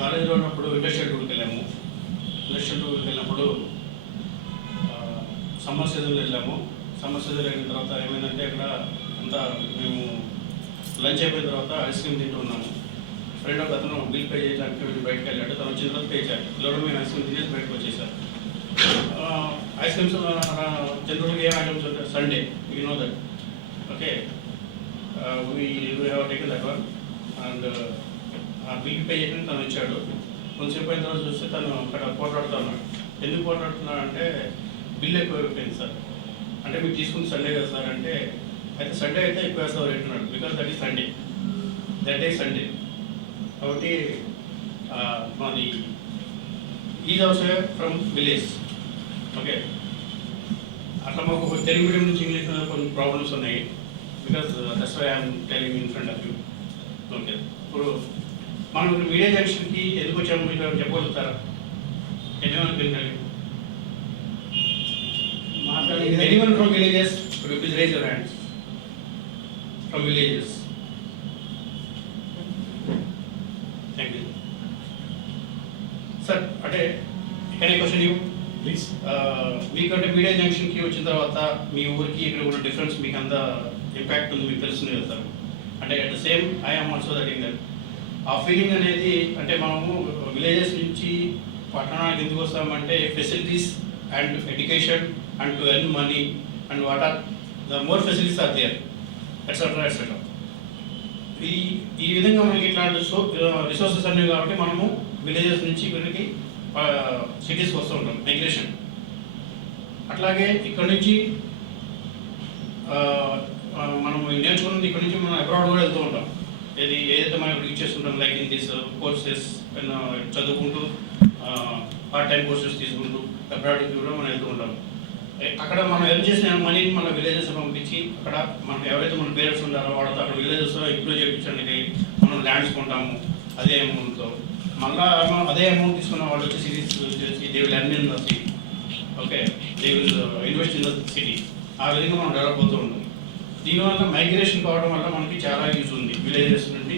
కాలేజీలో ఉన్నప్పుడు ఇండస్ట్రియల్ టూర్కి వెళ్ళాము. ఇండస్ట్రియల్ టూర్కి వెళ్ళినప్పుడు సమ్మర్ సీజన్లో వెళ్ళాము. సమ్మర్ సీజన్ అయిన తర్వాత ఏమైందంటే అక్కడ అంతా మేము లంచ్ అయిపోయిన తర్వాత ఐస్ క్రీమ్ తింటూ ఉన్నాము. ఫ్రెండ్ ఒక అతను బిల్ పే చేయడానికి బయటకు వెళ్ళాడు. తను వచ్చిన తర్వాత పే చేయాలి. ఇలా మేము ఐస్ క్రీమ్ తినేసి బయటకు వచ్చేసారు. ఐస్ క్రీమ్స్ జనరల్గా ఏం ఐటమ్స్ ఉంటాయి? Sunday, you know that. Okay, we have taken that one. And ఆ బిల్ పే చేయడానికి తను ఇచ్చాడు. కొంచెం అయిన తర్వాత చూస్తే తను అక్కడ పోట్లాడుతున్నాడు. ఎందుకు పోట్లాడుతున్నాడు అంటే బిల్ ఎక్కువ అయిపోయింది సార్. అంటే మీరు తీసుకుని సండే కదా సార్ అంటే, అయితే సండే అయితే ఎక్కువ వేస్తావు రేట్ అన్నాడు. Because that is Sunday, that is Sunday. కాబట్టి మాది is also from village. Okay, అట్లా మాకు తెలుగు మీడియం నుంచి ఇంగ్లీష్ మీద కొన్ని ప్రాబ్లమ్స్ ఉన్నాయి. Because that's why I'm telling in front of you. Okay, ఇప్పుడు మనం మీడియా జంక్షన్కి ఎందుకు వచ్చాము మీరు చెప్పగలుగుతారా? ఎన్నోని తెలియాలి. Anyone from villages? Could you please raise your hands? From villages. Thank you. Sir, అంటే can I question you? Please. మీకంటే మీడియా జంక్షన్కి వచ్చిన తర్వాత మీ ఊరికి ఇక్కడ ఉన్న డిఫరెన్స్ మీకు అంత ఇంపాక్ట్ ఉంది మీకు తెలుస్తుంది కదా సార్. అంటే at the same I am also that in that. ఆ ఫీలింగ్ అనేది అంటే మనము విలేజెస్ నుంచి పట్టణానికి ఎందుకు వస్తామంటే facilities and education and to earn money and what are the more facilities are there, etc. etc. ఈ విధంగా మనకి ఇట్లాంటి రిసోర్సెస్ అనేవి కాబట్టి మనము విలేజెస్ నుంచి ఇక్కడికి సిటీస్కి వస్తూ ఉంటాం, మైగ్రేషన్. అట్లాగే ఇక్కడ నుంచి మనం నేర్చుకున్నది ఇక్కడ నుంచి మనం అబ్రాడ్ కూడా వెళ్తూ ఉంటాం. ఏదైతే మనం ఇక్కడ ఇచ్చేస్తుంటాం లైక్ ఇన్ దిస్ కోర్సెస్ చదువుకుంటూ పార్ట్ టైం కోర్సెస్ తీసుకుంటూ అబ్రాడ్కి కూడా మనం వెళ్తూ ఉంటాం. అక్కడ మనం ఎర్న్ చేసిన మనీని మన విలేజెస్ పంపించి అక్కడ మనకు ఎవరైతే మన పేరెంట్స్ ఉన్నారో వాళ్ళతో అక్కడ విలేజెస్లో ఇంప్రూవ్ చేయించడానికి మనం ల్యాండ్స్ కొంటాము అదే అమౌంట్తో. మళ్ళీ అదే అమౌంట్ తీసుకున్న వాళ్ళు వచ్చి సిటీస్ వచ్చేసి they will earn in the city. Okay, they will invest in the city. ఆ విధంగా మనం డెవలప్ అవుతూ ఉంటుంది. దీనివల్ల మైగ్రేషన్ కావడం వల్ల మనకి చాలా యూజ్ ఉంది విలేజెస్ నుండి.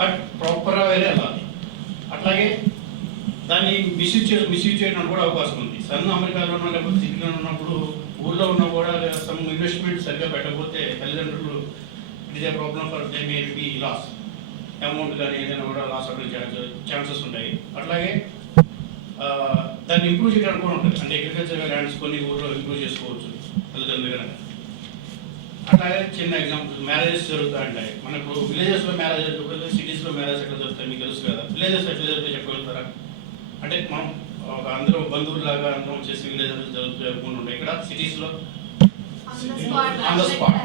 బట్ ప్రాపర్గా వేరే వెళ్ళాలి. అట్లాగే దాన్ని మిస్యూజ్ చేయడానికి కూడా అవకాశం ఉంది. సన్ అమెరికాలో ఉన్న లేకపోతే సిటీలో ఉన్నప్పుడు ఊళ్ళో ఉన్న కూడా సమ్ ఇన్వెస్ట్మెంట్ సరిగ్గా పెట్టకపోతే తల్లిదండ్రులు it is a problem for they may be loss. Amount కానీ ఏదైనా కూడా లాస్ అవ్వడం ఛాన్సెస్ ఉంటాయి. అట్లాగే దాన్ని ఇంప్రూవ్ చేయడానికి కూడా ఉంటుంది. అంటే అగ్రికల్చర్ ల్యాండ్స్ కొన్ని ఊళ్ళో ఇంప్రూవ్ చేసుకోవచ్చు తల్లిదండ్రులు కనుక. అట్లాగే చిన్న ఎగ్జాంపుల్ మ్యారేజెస్ జరుగుతాయంటాయి. మనకు విలేజెస్లో మ్యారేజ్ జరుగుతుంది, సిటీస్లో మ్యారేజ్ ఎట్లా జరుగుతాయి మీకు తెలుసు కదా. విలేజెస్ ఎట్లా జరుగుతాయి చెప్పగలుగుతారా? అంటే మనం ఒక అందరూ బంధువులాగా అందరం వచ్చేసి విలేజెస్ జరుపుకుంటూ ఉంటాయి. ఇక్కడ సిటీస్లో ఆన్ ద స్పాట్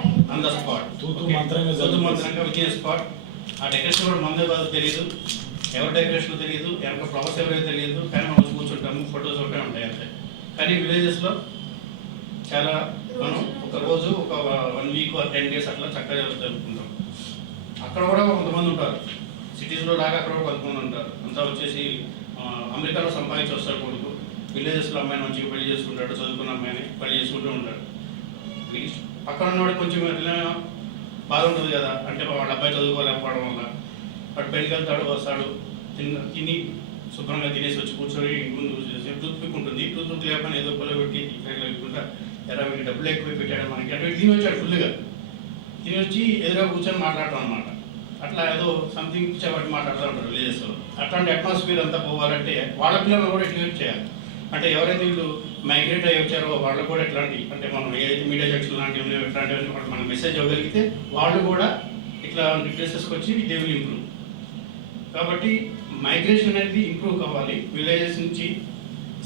మంత్రంగా విత్ ఇన్ స్పాట్. ఆ డెకరేషన్ కూడా మందే కాదు తెలియదు, ఎవరి డెకరేషన్ తెలియదు, ఎవరికి ఫ్లవర్స్ ఎవరైతే తెలియదు, కానీ మనం కూర్చుంటాము, ఫొటోస్ ఒకటే ఉంటాయి అంతే. కానీ విలేజెస్లో చాలా మనం ఒక రోజు ఒక 1 వీక్ 10 days అట్లా చక్కగా జరుపుకుంటాం. అక్కడ కూడా కొంతమంది ఉంటారు, సిటీస్లో లాగా అక్కడ కూడా కొంతమంది ఉంటారు. అంతా వచ్చేసి అమెరికాలో సంపాదించి వస్తాడు కొడుకు, విలేజెస్లో అమ్మాయిని మంచిగా పెళ్లి చేసుకుంటాడు, చదువుకున్న అమ్మాయిని పెళ్లి చేసుకుంటూ ఉంటాడు. పక్కన ఉన్నవాడు కొంచెం బాధ ఉంటుంది కదా, అంటే వాళ్ళ అబ్బాయి చదువుకోలేకపోవడం వల్ల. వాడు పెళ్లికి వెళ్తాడు, వస్తాడు, తిని శుభ్రంగా తినేసి వచ్చి కూర్చొని ముందు టూత్ పిక్ ఉంటుంది. టూత్ పిక్ లేకపోయినా ఏదో పొల పెట్టి లేకుండా ఎలా వీటి డబ్బులు ఎక్కువ పెట్టాడు మనకి అంటే తిని వచ్చాడు ఫుల్గా. తిని వచ్చి ఎదురుగా కూర్చొని మాట్లాడటం అనమాట. అట్లా ఏదో సంథింగ్ ఇచ్చేవాటి మాట్లాడుతూ ఉంటారు విలేజెస్లో. అట్లాంటి అట్మాస్ఫియర్ అంతా పోవాలంటే వాళ్ళ పిల్లలు కూడా ఎడ్యుకేట్ చేయాలి. అంటే ఎవరైతే వీళ్ళు మైగ్రేట్ అయ్యి వచ్చారో వాళ్ళకు కూడా ఎట్లాంటి అంటే మనం ఏదైతే మీడియా జంక్షన్ లాంటివి ఎట్లాంటివన్నీ మనం మెసేజ్ ఇవ్వగలిగితే వాళ్ళు కూడా ఇట్లాంటి ప్లేసెస్కి వచ్చి దే విల్ ఇంప్రూవ్. కాబట్టి మైగ్రేషన్ అనేది ఇంప్రూవ్ కావాలి విలేజెస్ నుంచి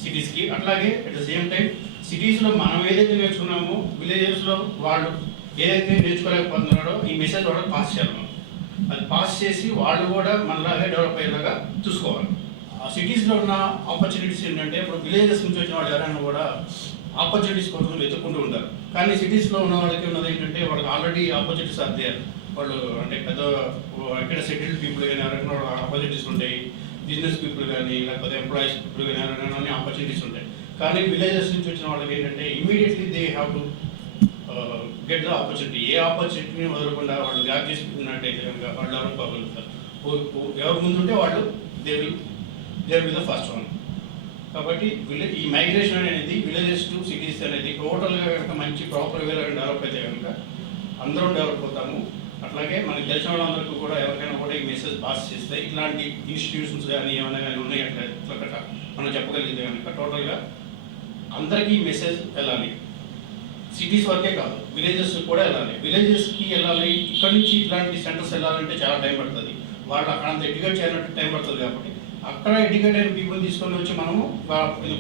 సిటీస్కి. అట్లాగే అట్ ద సేమ్ టైం సిటీస్లో మనం ఏదైతే నేర్చుకున్నామో విలేజెస్లో వాళ్ళు ఏదైతే నేర్చుకోలేకపోతున్నారో ఈ మెసేజ్ వాళ్ళకి పాస్ చేయాలి. అది పాస్ చేసి వాళ్ళు కూడా మనలాగే డెవలప్ అయ్యేలాగా చూసుకోవాలి. ఆ సిటీస్లో ఉన్న ఆపర్చునిటీస్ ఏంటంటే ఇప్పుడు విలేజెస్ నుంచి వచ్చిన వాళ్ళు ఎవరైనా కూడా ఆపర్చునిటీస్ కోసం వెతుక్కుంటూ ఉంటారు. కానీ సిటీస్లో ఉన్న వాళ్ళకి ఉన్నది ఏంటంటే వాళ్ళకి ఆల్రెడీ ఆపర్చునిటీస్ ఆర్ దేర్. వాళ్ళు అంటే పెద్ద ఎక్కడ సెటిల్డ్ పీపుల్ కానీ ఎవరైనా ఆపర్చునిటీస్ ఉంటాయి, బిజినెస్ పీపుల్ కానీ లేకపోతే ఎంప్లాయీస్ పీపుల్ కానీ ఎవరైనా ఆపర్చునిటీస్ ఉంటాయి. కానీ విలేజెస్ నుంచి వచ్చిన వాళ్ళకి ఏంటంటే immediately they have to get the opportunity. ఏ ఆపర్చునిటీని వదలకుండా వాళ్ళు గ్రాప్ చేసుకున్నట్టయితే కనుక వాళ్ళు డెవలప్ అవ్వగలుగుతారు. ఎవరు ముందుంటే వాళ్ళు they will the first one. కాబట్టి ఈ మైగ్రేషన్ అనేది విలేజెస్ టు సిటీస్ అనేది టోటల్గా కనుక మంచి ప్రాపర్ వేలో డెవలప్ అయితే కనుక అందరం డెవలప్ అవుతాము. అట్లాగే మనకి తెలిసిన వాళ్ళందరికీ కూడా ఎవరికైనా కూడా ఈ మెసేజ్ పాస్ చేస్తే ఇట్లాంటి ఇన్స్టిట్యూషన్స్ కానీ ఏమైనా కానీ ఉన్నాయి అట్లా మనం చెప్పగలిగితే కనుక టోటల్గా అందరికీ మెసేజ్ వెళ్ళాలి. సిటీస్ వరకే కాదు, విలేజెస్ కూడా వెళ్ళాలి. విలేజెస్కి వెళ్ళాలి, ఇక్కడ నుంచి ఇట్లాంటి సెంటర్స్ వెళ్ళాలంటే చాలా టైం పడుతుంది. వాళ్ళు అక్కడ అంత ఎడ్యుకేట్ చేయాలంటే టైం పడుతుంది. కాబట్టి అక్కడ ఎడ్యుకేట్ అయిన పీపుల్ తీసుకొని వచ్చి మనము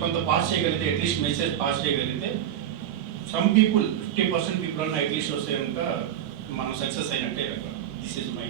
కొంత పాస్ చేయగలిగితే, అట్లీస్ట్ మెసేజ్ పాస్ చేయగలిగితే సమ్ పీపుల్ 50% పీపుల్ అన్న అట్లీస్ట్ వస్తే కనుక మనం సక్సెస్ అయినట్టే. This is my